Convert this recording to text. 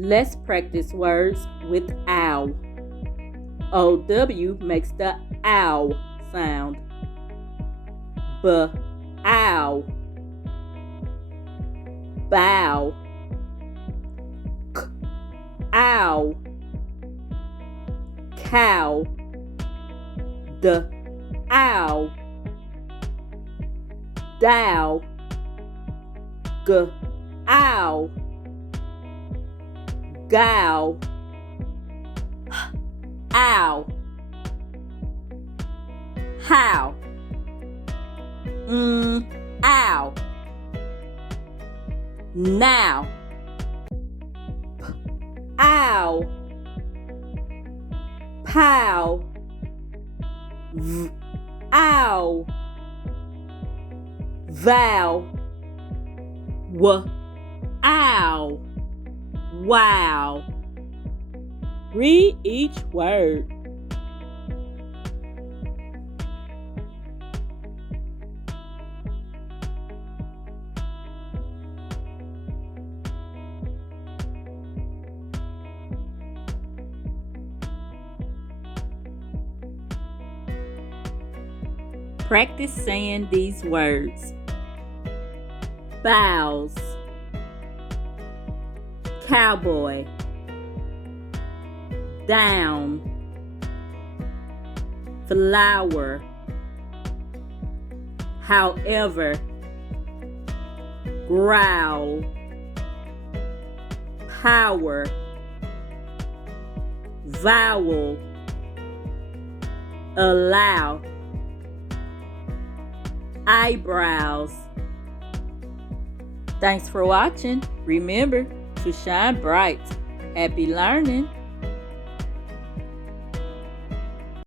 Let's practice words with ow. OW makes the ow sound. B-ow. Bow. K-ow. Cow. D-ow. Dow. G-ow. Gow. Ow. How. Ow. Now. Ow. Pow. Ow. Vow. Ow. Wow. Read each word. Practice saying these words. Bows. Cowboy. Down. Flower. However. Growl. Power. Vowel. Allow. Eyebrows. Thanks for watching. Remember to shine bright. Happy learning.